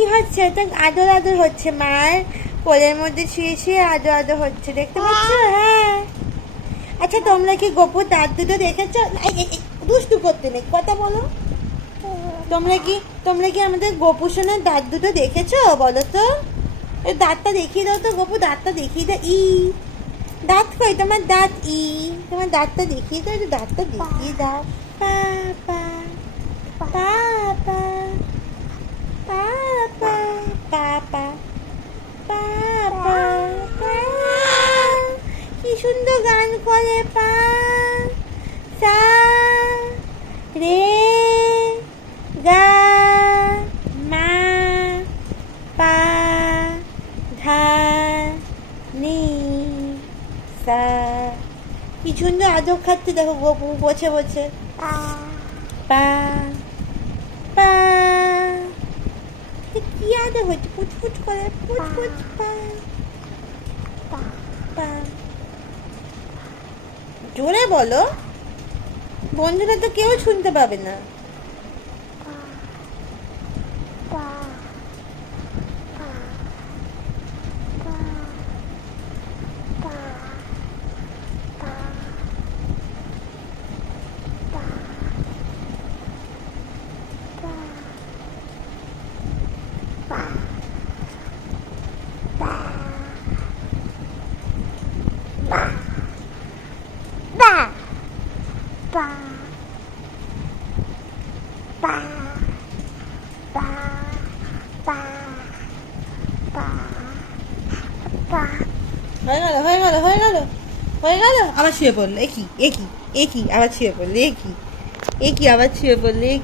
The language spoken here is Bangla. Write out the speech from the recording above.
কি হচ্ছে? এটা আদর আদর হচ্ছে মার কোলের মধ্যে শুয়ে শুয়ে আদর আদর হচ্ছে দেখতে পাচ্ছ? হ্যাঁ। আচ্ছা তোমরা কি গোপুর দাঁত দুটো দেখেছ? দুষ্টু করতে নেই কথা বলো। তোমরা কি তোমরা কি আমাদের গোপু সোনার দাঁত দুটো দেখেছ বলো তো? দাঁতটা দেখিয়ে দাও তো গোপু দাঁতটা দেখিয়ে দাও। ই দাঁত কই? তোমার দাঁত ই তোমার দাঁতটা দেখিয়ে দাও দাঁতটা দেখিয়ে দাও। সুন্দর গান করে পা সা রে গা মা পা ধা নি সা। কি সুন্দর আদর খাচ্ছে দেখো গপু বসে বসে পা। পা কি আদর হচ্ছে পুচপুচ করে পুচপুচ পা। পা। জোরে বলো। বন্ধুরা তো কেউ শুনতে পাবে না। হয়ে গেল হয়ে গেল হয়ে গেল হয়ে গেল। আবার শুয়ে পড়ল এ কি এ কি এ কি আবার শুয়ে পড়ল এ কি আবার শুয়ে পড়ল এ